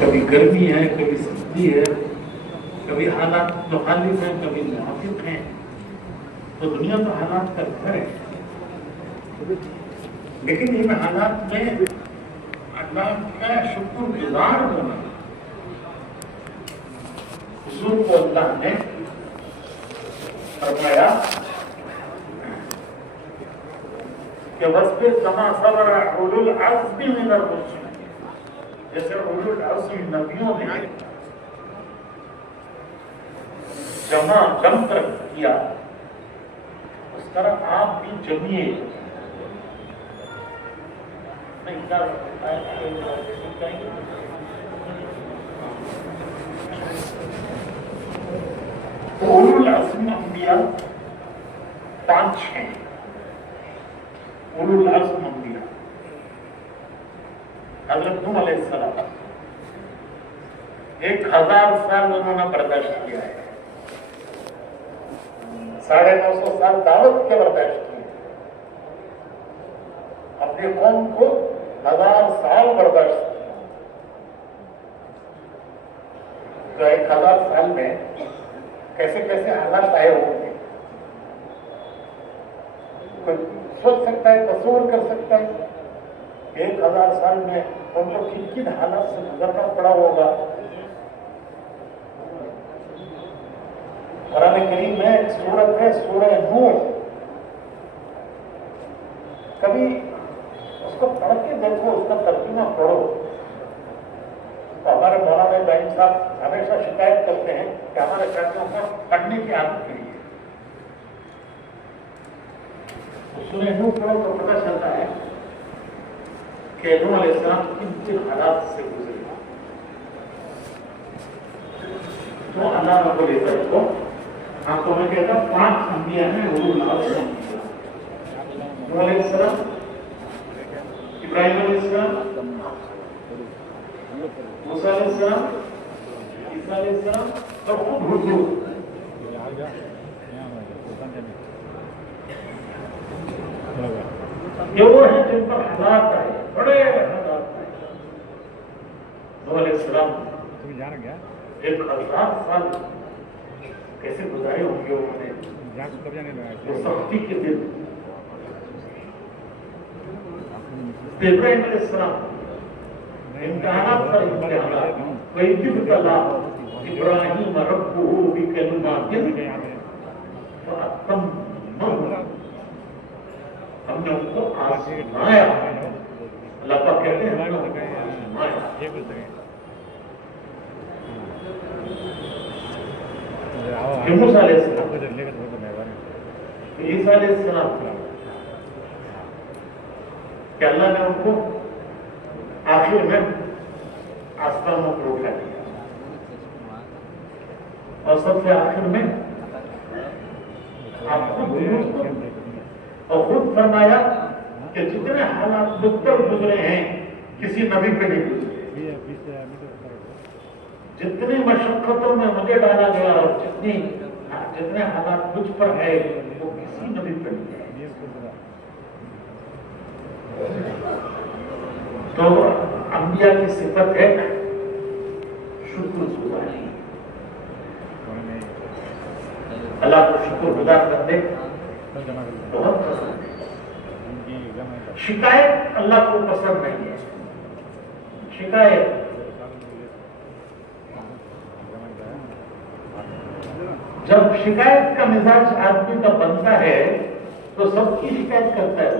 कभी गर्मी है, कभी सर्दी है, कभी हालात मुखालिफ हैं, कभी मुआफिक हैं। तो दुनिया तो हालात का घर है, लेकिन इन हालात में अल्लाह का शुक्रगुजार होना, हुजूर को अल्लाह ने फरमाया कि वस्बिर कमा सबर उलुल अज़्म मिनर रुसूल, जैसे उलुल अज़्म नबियों ने जमकर किया, उस तरह आप भी जमिए। उलुल अज़्म अंबिया 5 हैं। उलुल अज़्म अंबिया हज़रत नूह अलैहिस्सलाम 1000 साल उन्होंने बर्दाश्त किया है, 950 साल दावत के बर्दाश्त किए, अपने कौम को 1000 साल बर्दाश्त किया। तो 1000 साल में कैसे कैसे हालात आए होंगे, कोई सोच सकता है, तस्वीर कर सकता है। 1000 साल में उनको किन किन हालात से गुजरना पड़ा होगा। कुरान करीम में एक सूरत है, सूरह नूह, कभी उसको पढ़ के देखो, उसका तर्जुमा पढ़ो। तो हमारे मौलाना इब्राहिम साहब हमेशा शिकायत करते हैं कि हमारे छात्रों को पढ़ने की आदत नहीं है। तो सूरह नूह पढ़ो तो पता चलता है कि नूह अलैहिस्सलाम किन किन हालात से गुजरे। तो अल्लाह रब्बुल इज्जत को आपको मैं कहता हूँ 5 अंबिया हैं उलुल अज़्म। नूह अलैहिस्सलाम, इब्राहिम अलैहिस्सलाम, मूसा अलैहिस्सलाम, ईसा अलैहिस्सलाम और खुद हुजूर। ये वो है जिन पर हालात आए, बड़े हालात आए। नूह अलैहिस्सलाम 1000 साल कैसे गुजारे होंगे उन्होंने, वो सख्ती के दिन। इब्राहिम अलैहिस्सलाम इम्तिहानात पर इम्तिहानात, वइज़्तबतला इब्राहीम रब्बुहु बिकलिमातिन फअतम्महु, हमने उनको आज़माया। अल्लाह पाक कहते हैं हमने उनको आज़माया। मूसा अलैहिस्सलाम, ईसा अलैहिस्सलाम, कि अल्लाह ने उनको आखिर में आसमानों पर उठा दिया और सबसे आखिर में आप और खुद फरमाया कि जितने हालात मुझ पर गुजरे हैं किसी नबी पे नहीं गुजरे। जितनी मशक्कतों में मुझे डाला गया और जितने हालात मुझ पर है वो किसी नबी पर नहीं है। तो अंबिया की सिफत है शुक्रगुजारी। अल्लाह को शुक्रगुजार करने बहुत पसंद है। शिकायत अल्लाह को पसंद नहीं है। शिकायत जब शिकायत का मिजाज आदमी का बनता है तो सबकी शिकायत करता है,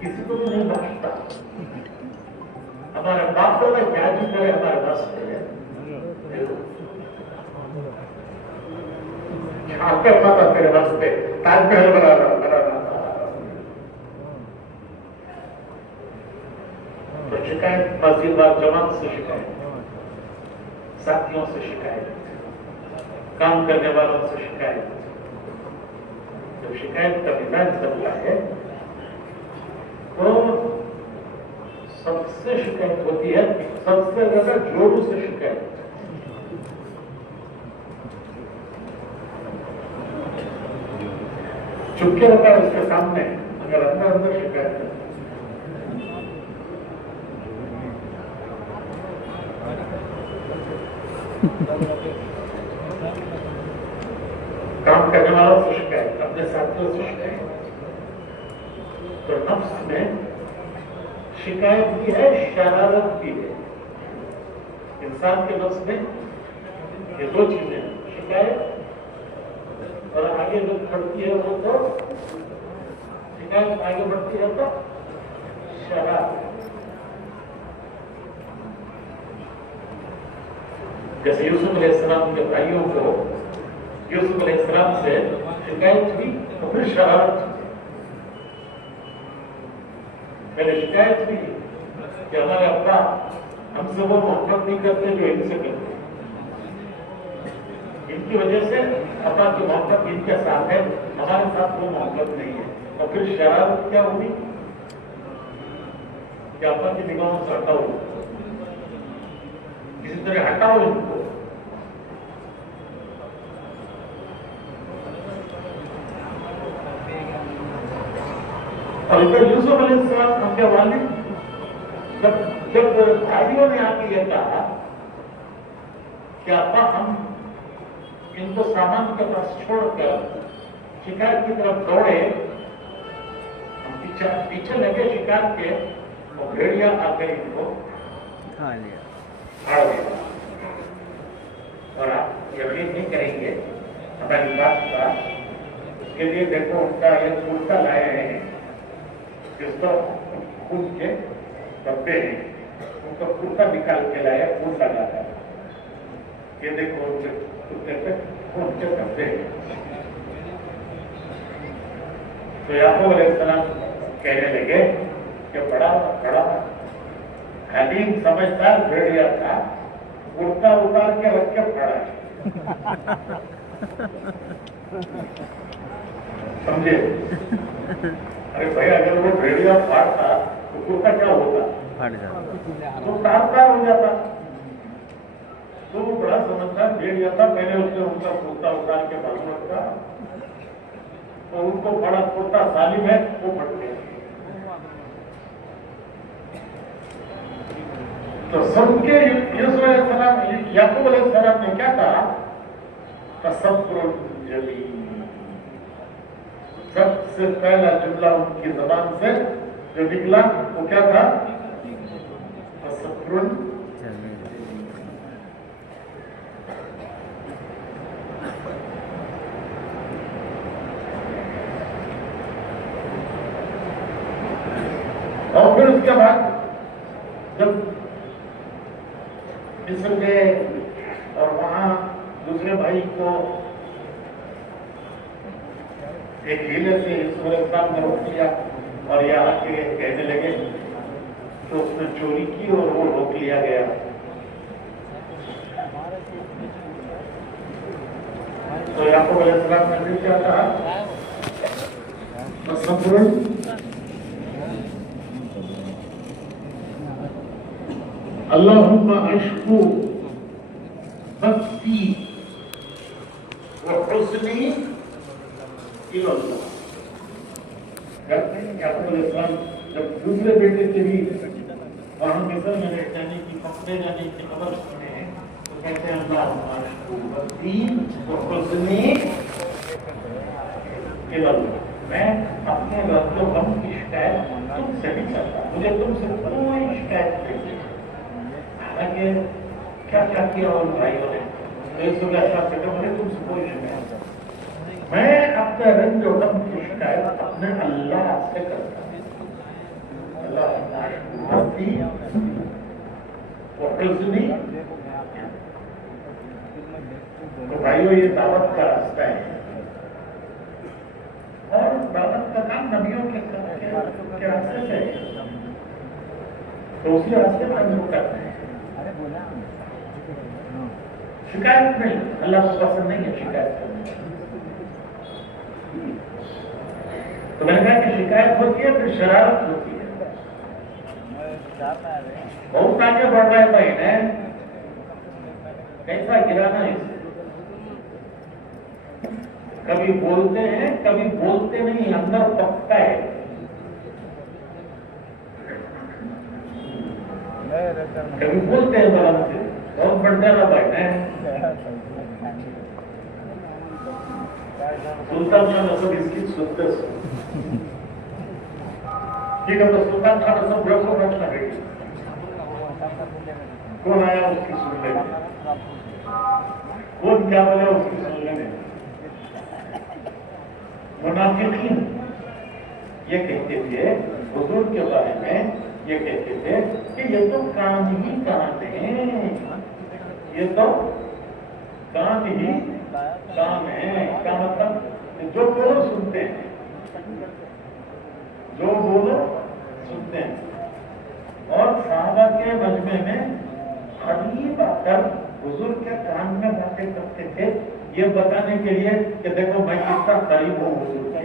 किसी को भी नहीं बख्शता। हमारे बाप तो क्या भी करे हमारे पास आपके माता तेरे वास्ते ताजमहल बना रहा। तो शिकायत मस्जिद जमात से शिकायत, साथियों से शिकायत, काम करने वालों से शिकायत। जब शिकायत का मिजाज बनता है तो सबसे शिकायत होती है, सबसे ज्यादा जोरों से शिकायत। चुपके रहता है उसके सामने, अगर अंदर अंदर शिकायत करता है। काम करने वालों से शिकायत, अपने साथियों से शिकायत। तो नफ्स में शिकायत भी है, शरारत भी है। इंसान के नफ्स में ये दो चीजें हैं, शिकायत और आगे जो बढ़ती है वो तो शिकायत आगे बढ़ती है तो शरारत। जैसे यूसुफ अलैहिस्सलाम के भाइयों को यूसुफ अलैहिस्सलाम से शिकायत हुई तो फिर शरारत। पहले शिकायत हुई कि हमारे अब्बा हमसे वो मोहब्बत नहीं करते जो इनसे करते, इनकी वजह से अब्बा की मोहब्बत इनके साथ है, हमारे साथ वो मोहब्बत नहीं है। और फिर शरारत क्या हुई कि अब्बा की निगाहों से हटाओ, किसी तरह हटाओ इनको। और इधर यूसुफ अलैहिस्सलाम उनके वालिद जब भाइयों ने आके ये कहा कि अब्बा हम इनको सामान के पास छोड़कर शिकार की तरफ दौड़े, हम पीछे लगे शिकार के और भेड़िया आकर इनको फाड़ दिया। और आप यकीन नहीं करेंगे हमारी बात का, उसके लिए देखो उनका एक कुर्ता लाए हैं जिसको खून के डब्बे हैं, उनका कुर्ता निकाल के लाया, खून लगा है। ये देखो कुत्ते पे खून के डब्बे हैं। तो याकूब अलैहिस्सलाम कहने लगे कि बड़ा बड़ा हलीम समझदार भेड़िया था, कुर्ता उतार के रख के फाड़ा है। समझे? अरे भाई अगर वो भेड़िया फाड़ता तो कुर्ता क्या होता? फाड़ जाता, तो तार हो जाता। तो वो बड़ा समझदार भेड़िया था, मैंने उसने उनका कुर्ता उतार के बाजू रखा और उनको बड़ा कुर्ता सालिम है वो फट गया। तो सबके यूसुफ अलैहिस्सलाम याकूब अलैहिस्सलाम ने क्या कहा? तसब्बुरुन जमील। सबसे पहला जुमला उनकी जबान से जो निकला वो क्या था? तसब्बुरुन जमील। और फिर उसके बाद जब मिस्र गए और वहां दूसरे भाई को एक हीले से यूसुफ अलैहिस्सलाम ने रोक लिया और यह आके कहने लगे तो उसने चोरी की और वो रोक लिया गया। तो याकूब अलैहिस्सलाम ने फिर क्या कहा? तसब्बुरुन अल्लाहुम्मा अश्कू बख्ती व हुस्नी इलल्लाह। याकूब अलैहिस्सलाम जब दूसरे बेटे के भी वहां मिस्र में रहने की पकड़े जाने की खबर सुने तो कहते हैं अल्लाहुम्मा अश्कू बख्ती व हुस्नी इलल्लाह। मैं अपने रद्दो गम की शिकायत तुमसे नहीं करता, मुझे तुमसे कोई शिकायत नहीं। हालांकि क्या क्या किया उन भाइयों ने, यूसुफ अलैहिस्सलाम मुझे तुमसे कोई शिकायत, मैं अपने रंज और गम की शिकायत अपने अल्लाह से करता हूं। अल्लाह तो भाइयों ये दावत का रास्ता है और दावत का काम नबियों के रास्ते से है, तो उसी रास्ते पर हम लोग करते हैं। शिकायत नहीं, अल्लाह को पसंद नहीं है शिकायत करनी। तो मैंने कहा कि शिकायत होती है फिर शरारत होती है। बहुत आगे बढ़ रहा है भाई ने, कैसा गिराना है इसे। कभी बोलते हैं कभी बोलते नहीं, अंदर पकता है। कभी बोलते हैं बलम से बहुत बढ़िया ना भाई ने सुल्तान खान असद इसकी सुनते ठीक है। तो सुल्तान खान असद को रखना है, कौन आया उसकी सुनने में, कौन क्या बोला उसकी सुनने में। मुनाफिकीन ये कहते थे हुजूर के बारे में, ये कहते थे कि ये तो कान ही कान है, ये तो कान ही कान है। क्या मतलब, जो बोलो सुनते हैं, जो बोलो सुनते हैं। और साहबा के मजमे में करीब आकर हुजूर के कान में बातें करते थे, ये बताने के लिए कि देखो मैं कितना करीब हूँ हुजूर के।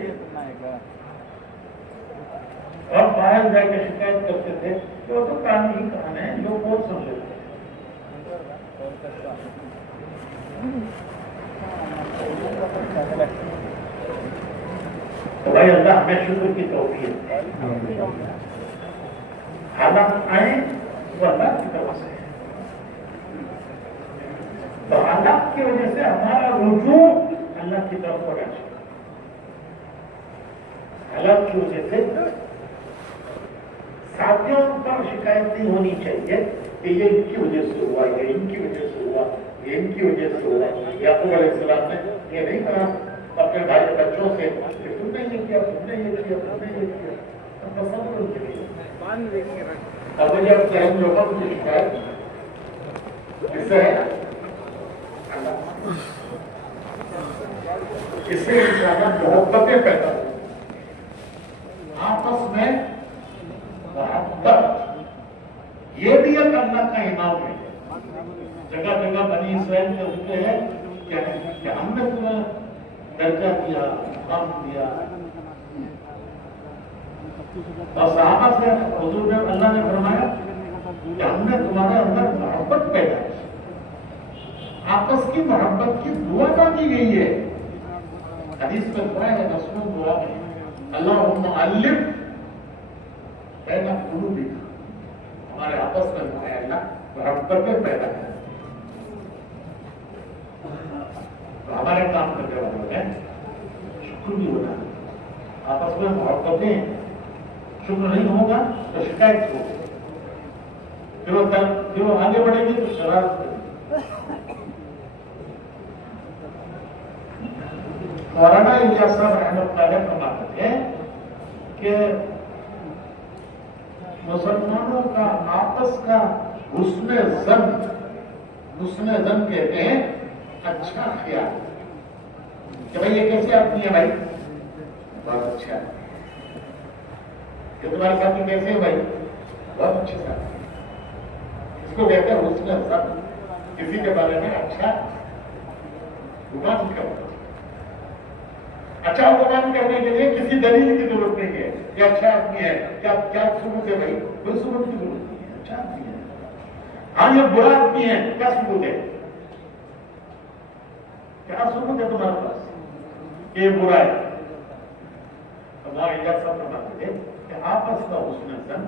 और बाहर जाकर शिकायत करते थे कि वो तो कान ही कान है, जो बोल सुन लेते। तो भाई अल्लाह हमें शुक्र की तौफीक है। हालात आए वो अल्लाह की तरफ से, तो हालात की वजह से हमारा रुजू अल्लाह की तरफ होना चाहिए। हालात की वजह से साथियों पर शिकायत नहीं होनी चाहिए कि ये इनकी वजह से हुआ, ये इनकी वजह से हुआ, ये इनकी वजह से हुआ। याकूब अलैहिस्सलाम ने ये नहीं कहा अपने भाई बच्चों से कि तुमने ये किया, तुमने ये किया, तुमने ये किया। अब मुझे अब जहन लोगों की शिकायत इससे इससे इंसान मोहब्बतें पैदा हो, आपस में मोहब्बत, ये भी एक अल्लाह का इनाम है। जगह जगह बनी इस्राइल में होते हैं कि हमने तुम्हें दर्जा दिया, हम दिया। और सहाबा से हुजूर ने, अल्लाह ने फरमाया कि हमने तुम्हारे अंदर मोहब्बत पैदा की, आपस की मोहब्बत की दुआ मांगी गई है। हदीस में दुआ है, रसूल दुआ है, अल्लाहुम्मा अल्लिफ बैना कुलूबिना, हमारे आपस में दुआ है अल्लाह मोहब्बतें पैदा कर। तो हमारे काम करने वालों ने शुक्र भी होना, आपस में मोहब्बतें, शुक्र नहीं होगा तो शिकायत होगी, फिर वो आगे बढ़ेगी तो शरारत करेगी। मौलाना इलियास साहब रहमतुल्लाह अलैह फरमाते हैं कि मुसलमानों का आपस का हुस्ने जन कहते हैं अच्छा ख्याल, कि भाई ये कैसे आदमी है भाई, बहुत अच्छा है। ये तुम्हारे साथ में कैसे है भाई, बहुत अच्छे साथ। इसको कहते हैं हुस्ने जन, किसी के बारे में अच्छा गुमान करो। अच्छा गुमान करने के लिए किसी दलील की जरूरत नहीं है कि अच्छा आदमी है, क्या सबूत है भाई, कोई सबूत की जरूरत नहीं है, अच्छा आदमी है। हाँ ये बुरा आदमी है, क्या सबूत है, क्या सबूत है तुम्हारे पास कि ये बुरा है। हमारे इधर सब बताते थे कि आपस का हुस्न जन,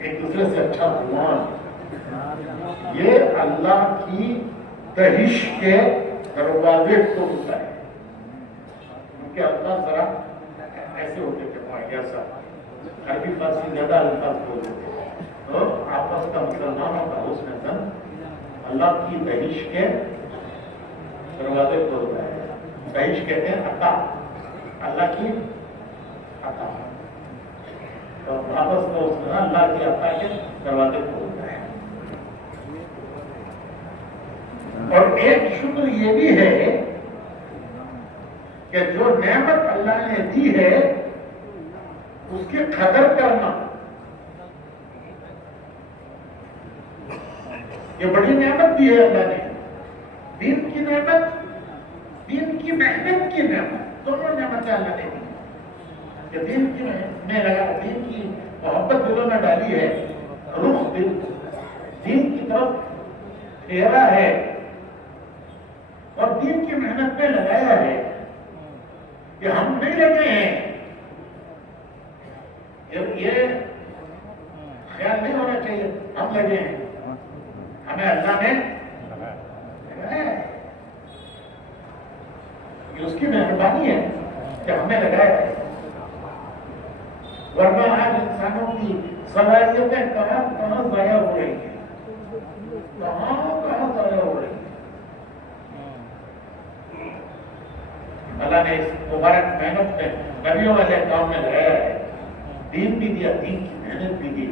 एक दूसरे से अच्छा गुमान, ये अल्लाह की तहिश के दरवाजे खोलता है। क्योंकि अल्लाह जरा ऐसे होते थे, ऐसा अरबी फारसी ज्यादा अल्फाज बोलते थे, तो आपस का मुसलमानों का हुस्न जन अल्लाह की तहिश के दरवाजे खोलता है। तहिश कहते हैं अता, अल्लाह की अता, तो आपस का हुस्न अल्लाह की अता के दरवाजे खोलता है। और एक शुक्र ये भी है कि जो नेमत अल्लाह ने दी है उसकी कदर करना, ये बड़ी नेमत दी है अल्लाह ने। दीन की नेमत, दीन की मेहनत की नेमत, दोनों नेमतें अल्लाह ने दी। कि दीन की में लगा, दीन की मोहब्बत दिलों में डाली है, रुख दीन की तरफ फेरा है और दीन की मेहनत में लगाया है कि हम नहीं लगे हैं। ये ख्याल नहीं होना चाहिए हम लगे हैं, हमें अल्लाह ने लगाया, ये उसकी मेहरबानी है कि हमें लगाया है। वरना आज इंसानों की सलाहियतें कहां कहां जाया हो रही है, कहां कहां जाया हो रही है। अल्लाह ने इस मुबारक मेहनत में नबियों वाले काम में लगाया है, दीन भी दिया, दीन की मेहनत भी दी,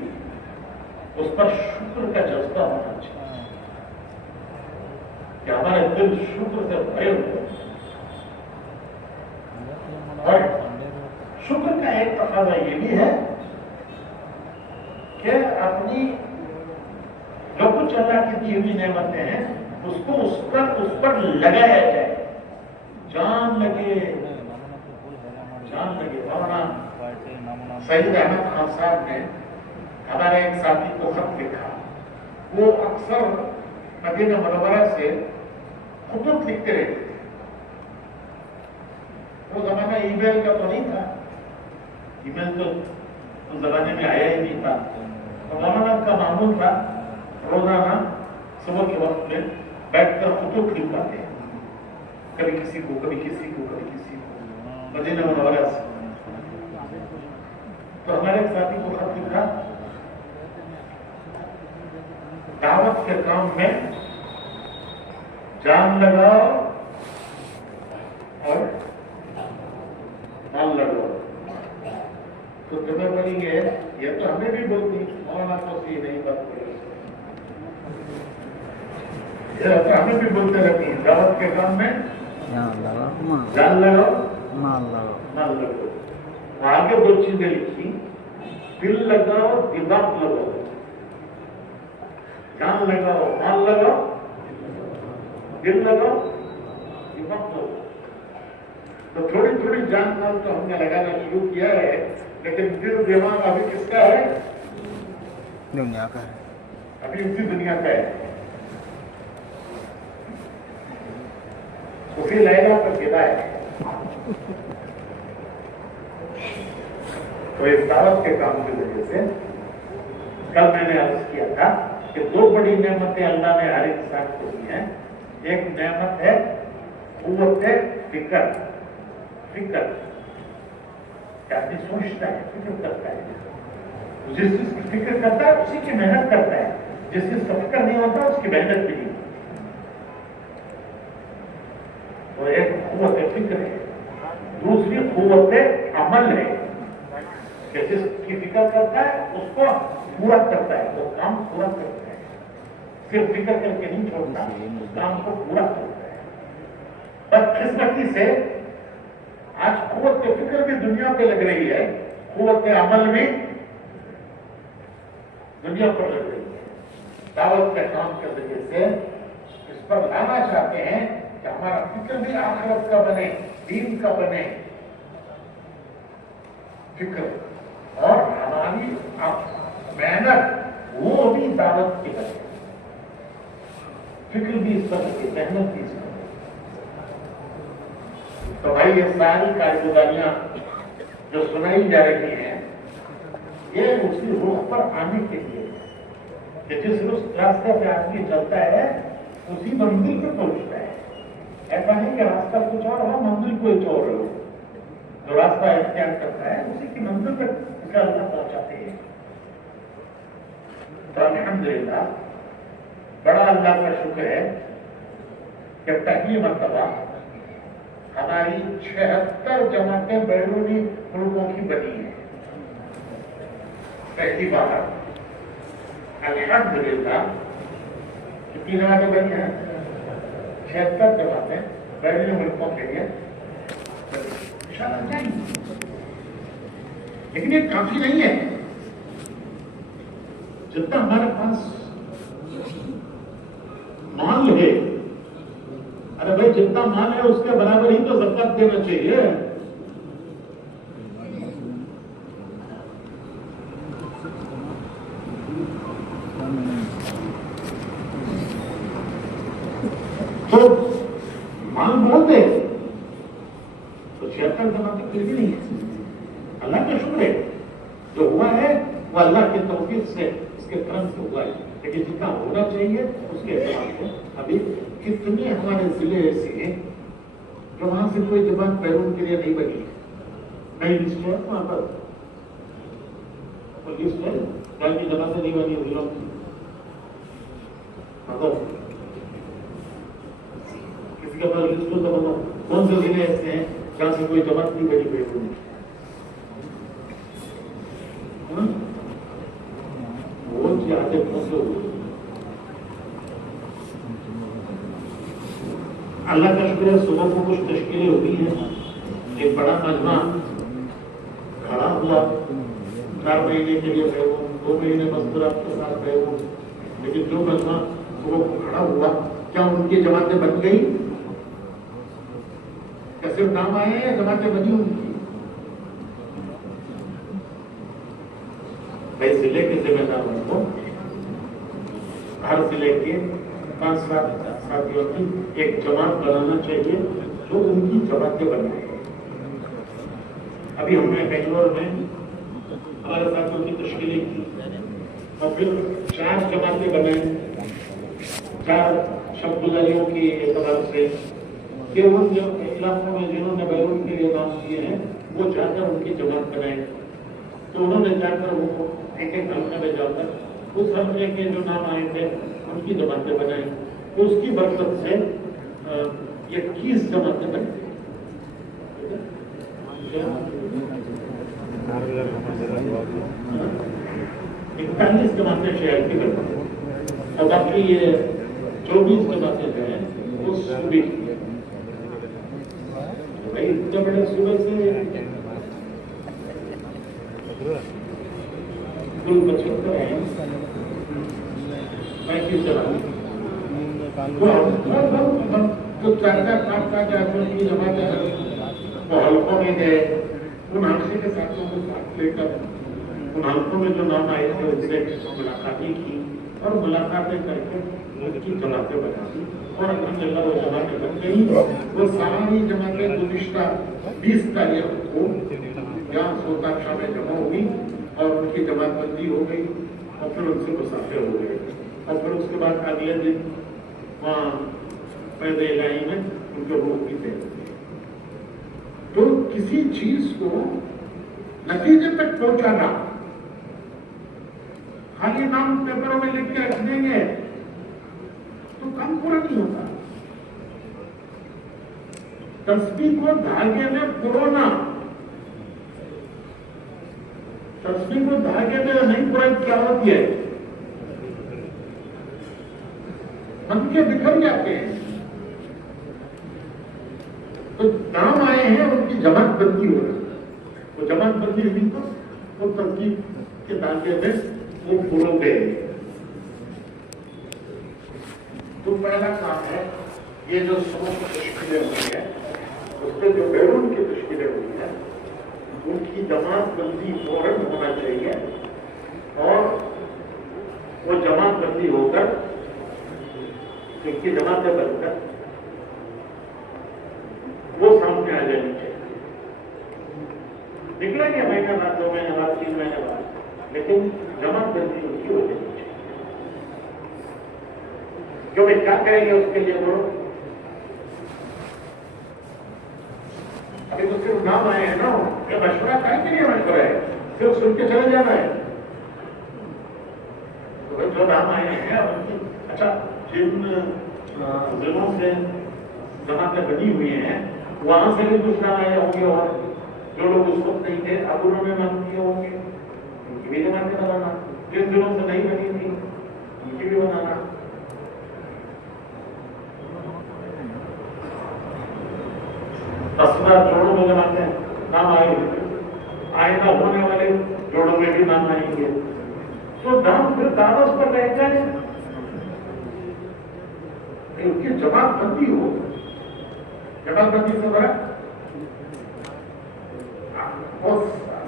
उस पर शुक्र का जज्बा होना चाहिए कि हमारे दिल शुक्र से भरे हुए। और शुक्र का एक तकाजा ये भी है कि अपनी जो कुछ अल्लाह की दी हुई नेमतें हैं उसको उस पर लगाया जाए, जान लगे। मौलाना सईद अहमद खान साहब ने हमारे एक साथी को खत लिखा, वो अक्सर मदीना मुनव्वरा से खुतूत लिखते रहते थे। वो जमाना ईमेल का तो नहीं था, ईमेल तो उस जमाने में आया ही नहीं था। तो मौलाना का मामूल था रोजाना सुबह के वक्त में बैठकर खुतूत लिखवाते हैं, कभी किसी को, कभी किसी को, कभी किसी को, मदीना मुनव्वरा से। तो हमारे एक साथी को खत लिखा, दावत के काम में जान लगाओ और माल लगाओ। तो तुम्हें बोलेंगे ये तो हमें भी बोलती, मौलाना तो सी नहीं बात बोले, ये तो हमें भी बोलते रहती है, दावत के काम में जान लगाओ माल लगाओ। आगे दो चीजें लिखी, दिल लगाओ दिमाग लगाओ, जान लगाओ माल लगाओ, दिल लगाओ दिमाग लगाओ। तो थोड़ी थोड़ी जान माल तो हमने लगाना शुरू किया है, लेकिन दिल दिमाग अभी किसका है? दुनिया का है, अभी उसी दुनिया का है। उसी लाइना पर गिरा है। तो इस दावत के काम की वजह से कल मैंने अर्ज किया था कि दो बड़ी नेमतें अल्लाह ने हर इंसान को दी हैं। एक नेमत है कुव्वत फिक्र, आदमी सोचता है, फिक्र करता है, जिस चीज की फिक्र करता है उसी की मेहनत करता है, जिस चीज का फिक्र नहीं होता उसकी मेहनत भी नहीं। तो एक कुव्वत फिक्र है, दूसरी कुव्वत अमल है, जिसकी फिक्र करता है उसको पूरा करता है, वो काम पूरा करता है, सिर्फ फिक्र करके नहीं छोड़ता, उस काम को पूरा करता है। बदकिस्मती से आज कुव्वत फिक्र भी दुनिया पे लग रही है, कुव्वत अमल भी दुनिया पर लग रही है। दावत के काम के जरिए से इस पर लाना चाहते हैं कि हमारा फिक्र भी आखिरत का बने, दीन का बने फिक्र, और हमारी मेहनत वो भी दावत की बने, फिक्र भी इस पर लगे, मेहनत भी इस पर। तो भाई ये सारी कारगुजारियां जो सुनाई जा रही हैं, ये उसी रुख पर आने के लिए कि जिस रास्ते पे आदमी चलता है उसी मंजिल पे पहुंचता है। ऐसा नहीं कि रास्ता कुछ और हो, मंजिल कोई और हो। जो रास्ता इख्तियार करता है उसी की मंजिल पर उसे अल्लाह पहुंचाते हैं। तो अल्हम्दुलिल्लाह बड़ा अल्लाह का शुक्र है कि पहली मर्तबा हमारी 76 जमातें बैरूनी मुल्कों की बनी है, पहली बार। अल्हम्दुलिल्लाह कितनी जमातें बनी हैं? 76 जमातें बैरूनी मुल्कों के लिए, लेकिन ये काफी नहीं है। जितना हमारे पास माल है, अरे भाई जितना माल है उसके बराबर ही तो ज़कात देना चाहिए। तो माल बहुत है, तो 76 जमातें फिर भी नहीं है। अल्लाह का शुक्र है, जो हुआ है वो अल्लाह की तौफीक से उसके क्रम से हुआ है, लेकिन जितना होना चाहिए उसके हिसाब से अभी कितने हमारे जिले ऐसे हैं जो वहां से कोई जमात बैरून के लिए नहीं बनी, नहीं लिस्ट है वहां पर, तो लिस्ट है कहीं की जमात नहीं बनी जिलों की, किसी के पास लिस्ट हो तो बताओ कौन से जिले ऐसे हैं जहां से कोई जमात नहीं बनी बैरून, बहुत ज्यादा फंसे हुए। अल्लाह का शुक्र है सुबह को कुछ मुश्किलें हुई हैं, एक बड़ा मजमा खड़ा हुआ 4 महीने के लिए गए, 2 महीने मजदूर के साथ गए, लेकिन जो मजमा सुबह को खड़ा हुआ क्या उनकी जमातें बन गई? क्या सिर्फ नाम आए हैं, जमातें बनी उनकी? भाई जिले के जिम्मेदारों को हर जिले के 5-7 साथियों की एक जमात बनाना चाहिए जो उनकी जमातें बनाए। अभी हमने बेंगलोर में हमारे साथियों की तश्कील की और फिर 4 जमातें बनाई, 4 शब्दुल्लाहियों की एतबार से कि उन जो इलाकों में जिन्होंने बैरून के लिए काम किए हैं वो जाकर उनकी जमात बनाए। तो उन्होंने जाकर वो एक हल्के में जाकर उस हल्के के जो नाम आए थे उनकी जमातें बनाई, तो उसकी बरकत से 21 जमातें बन गई। 41 जमातें शहर की बन गई और बाकी ये 24 जमातें जो है वो सूबे की। भाई इतने बड़े सूबे से कुल 75 है, 35 जमातें तो 4-5 जातियों की जमातें वो हल्कों में गए, उन हल्के के साथियों को साथ लेकर उन हल्कों में जो नाम आए थे उससे मुलाकातें की और मुलाकातें करके उनकी जमातें बना दी और अल्हम्दुलिल्लाह वो जमातें बन गई। वो सारी जमातें गुज़िश्ता 20 तारीख को यहाँ सोताक्षा में जमा हुई और उनकी जमातबंदी हो गई और फिर उनसे मुसाफिर हो गए और फिर उसके बाद अगले दिन वहाँ पैदे इलाही में उनके रूह की तय होती है। तो किसी चीज को नतीजे तक पहुंचाना खाली नाम पेपरों में लिख के रख देंगे तो काम पूरा नहीं होता। तस्बीह को धागे में पुरोना, तस्बीह को धागे में नहीं पुराई क्या होती है, मनके बिखर जाते हैं। तो नाम आए हैं उनकी जमातबंदी हो रही, वो जमातबंदी हुई तो वो तस्बीह के धागे में वो पुरो गए। तो पहला काम है ये जो समूह तश्कीलें हुई है उसमें जो बैरून की तश्कीलें हुई है उनकी जमातबंदी फौरन होना चाहिए और वो जमातबंदी होकर उनकी जमातें बनकर वो सामने आ जानी चाहिए। निकलेंगे महीना बाद, 2 महीने बाद, 3 महीने बाद, लेकिन जमातबंदी उनकी हो जानी चाहिए। क्यों भाई क्या करेंगे उसके लिए बोलो? अभी तो सिर्फ नाम आए हैं ना, ये मशवरा कहीं के लिए मशवरा है, सिर्फ सुन के चले जाना है। तो जो नाम आए हैं अच्छा जिन जिलों से जमातें बनी हुई हैं वहां से भी कुछ नाम आए होंगे और जो लोग उस वक्त नहीं थे अब उन्होंने नाम किए होंगे, उनकी भी जमातें बनाना। जिन जिलों से नहीं बनी थी उनकी भी बनाना। असला जोड़ों में जमातें नाम आएंगे, आइंदा होने वाले जोड़ों में भी नाम आएंगे, तो नाम फिर कागज पर रह जाए। उनकी जमातबंदी हो, जमातबंदी से बड़ा वो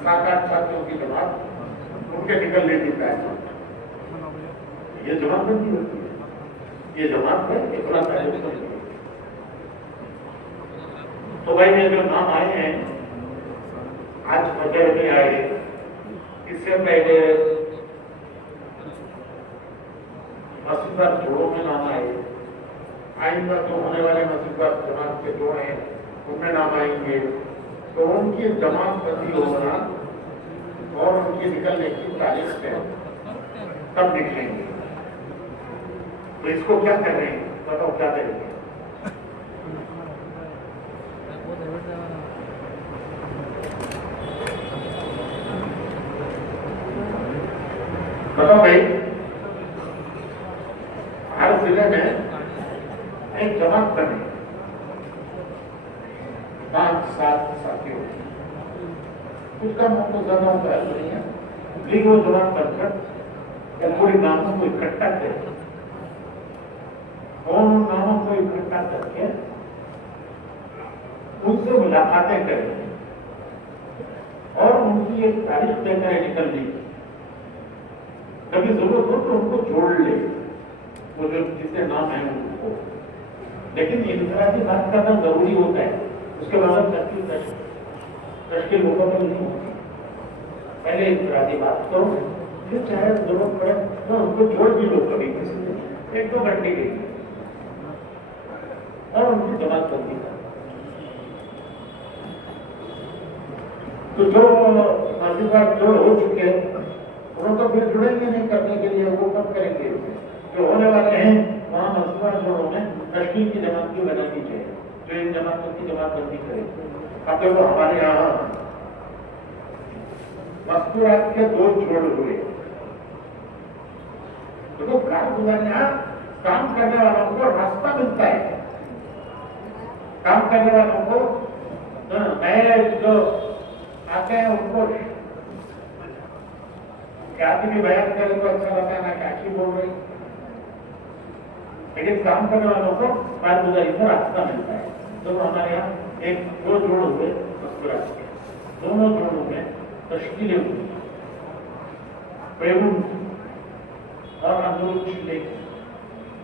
7-8 साथियों की जमात उनके निकलने की तय, ये जमातबंदी होती है, ये जमात है इतना तय। तो भाई ये जो नाम आए हैं आज फजर में आए, इससे पहले मसीहबाग जोड़ों में नाम आए, आइंदा जो होने वाले मसीहबाग जमात के जोड़ हैं उनमें नाम आएंगे, तो उनकी जमात बंदी होगा और उनकी निकलने की तारीख है तब निकलेंगे। तो इसको क्या कर रहे हैं, बताओ क्या करेंगे? बताओ भाई, हर जिले में एक जमात बने 5-7 साथियों, कुछ कम हो तो ज्यादा होता है नहीं है, लेकिन वो जमात बनकर पूरे नामों को इकट्ठा करें और उन नामों को इकट्ठा करके उनसे मुलाकातें करें और उनकी एक तारीख तय करें निकलने की। कभी जरूरत हो तो उनको जोड़ ले, वो जो जिससे नाम है उनको। लेकिन इंफरादी बात करना जरूरी होता है, उसके बाद तश्कील मुकम्मल नहीं होती। पहले इंफरादी बात करो, फिर चाहे जरूरत पड़े तो उनको जोड़ भी लो कभी किसी से 1-2 घंटे के लिए और उनकी जमात बंदी करो। तो जो मसीहबाग जोड़ हो चुके हैं उनको फिर जुड़ेंगे नहीं करने के लिए, वो कब करेंगे? जो होने वाले हैं वहां मसीहबाग जोड़ों में तश्कील की जमात की बनानी चाहिए, जो इन जमातों की जमात बंदी करे। अब देखो हमारे यहाँ मस्तूरात के 2 जोड़ हुए, तो यहाँ काम करने वालों को रास्ता मिलता है, काम करने वालों को नए जो आते हैं उनको क्या भी बयान करें तो अच्छा लगता है ना, क्या बोल रही, लेकिन काम करने वालों को कारगुजारी का रास्ता मिलता है। तो हमारे यहाँ 1-2 जोड़ हुए मस्तूरात के, दोनों जोड़ों में तश्कीलें हुई, पैरून और अंदरूनी शिले,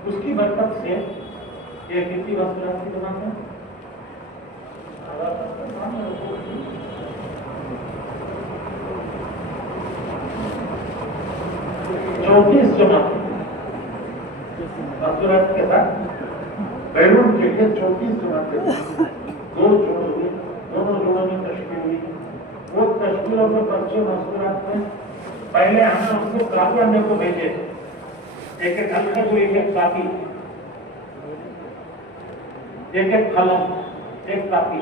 उसकी बरकत से ये कितनी मस्तूरात की जमात है? 34 जमात मस्तूरात के साथ बैरून के लिए 34 जमातें, 2 जोड़ हुए, दोनों जोड़ों में तश्कील हुई। वो तश्कीलों में बच्चे मस्तूरात में पहले हमने उनको काफी को भेजे, एक हल्का को एक काफी, एक कलम, एक काफी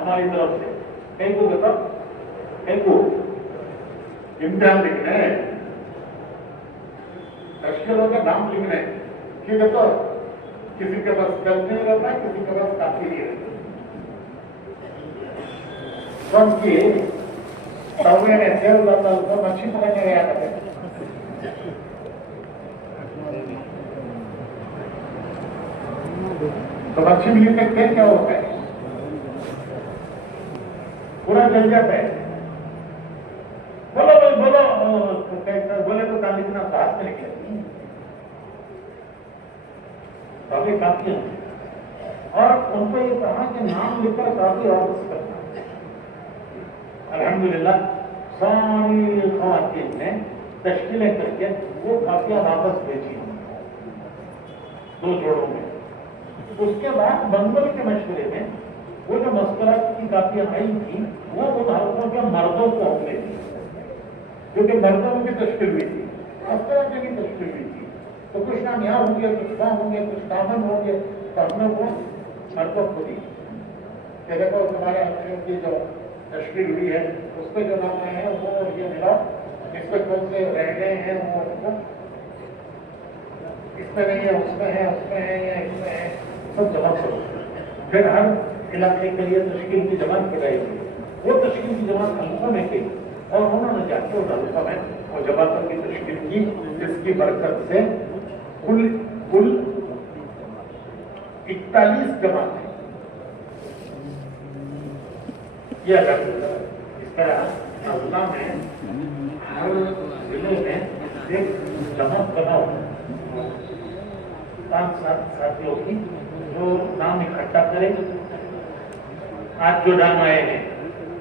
हमारी तरफ से, कई को बताओ, कई को इम्तिहान लिखना है, तश्कीलों का नाम लिखना है, ठीक है? तो किसी के पास गलती नहीं रहता, किसी के पास काफी नहीं रहता। क्योंकि तवे ने तेल डालता तो मच्छी पकड़ने गया करते, तो मच्छी मिलने का तेल क्या होता है? पूरा जल जाता है। बोलो भाई बोलो, बोले तो काल इतना साथ में निकले काफी काफी है। और उनको ये कहा कि नाम लिखकर काफी वापस करना। अल्हम्दुलिल्लाह सारी ख़वातीन ने तश्कीलें करके वो काफियां वापस भेजी 2 जोड़ों में। उसके बाद बंगल के मशवरे में वो जो मस्तूरात की काफियां आई थी वो उन हल्कों के मर्दों को हमने दी, क्योंकि मर्दों में भी तश्कील हुई थी, मस्तूरात में भी तश्कील हुई थी। तो कुछ नाम यहाँ होंगे, कुछ वहाँ होंगे, कुछ कामन होंगे, तो हमने वो मर्दों को दी कि देखो तुम्हारे अक्षरों की जो तश्कील हुई है उसके जो नाम है वो ये मिला, इसमें कौन से रह गए हैं वो इसमें नहीं है, उसमें है, उसमें है या इसमें है, सब जमा करो। फिर हर इलाके के लिए तश्कील की जमात बनाएगी, वो तश्कील की जमात हल्कों में की और उन्होंने जाके उस हल्कों में वो जमातों की तश्कील की, जिसकी बरकत से कुल 41 जमातें किया जाता है। इस तरह अल्लाह में हर जिले में एक जमात बनाओ 5-7 साथियों की, जो नाम इकट्ठा करें, आज जो नाम आए हैं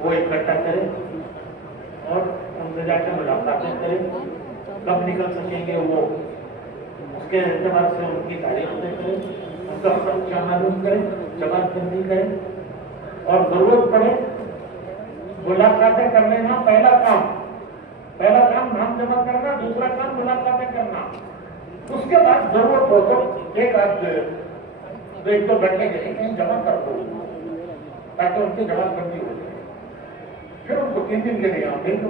वो इकट्ठा करें और उनसे जाकर मुलाकातें करें। कब निकल सकेंगे वो उसके एतबार से उनकी तारीफें करें, उनका सच्चा मालूम करें, जमातबंदी करें, और जरूरत पड़े मुलाकातें कर लेना। पहला काम नाम जमा करना, दूसरा काम मुलाकातें करना। उसके बाद जरूरत हो तो एक आध एक दो घंटे कहीं जमा कर दो, ताकि उनकी जमातबंदी हो जाए। फिर उनको 3 दिन के लिए आप भेज दो।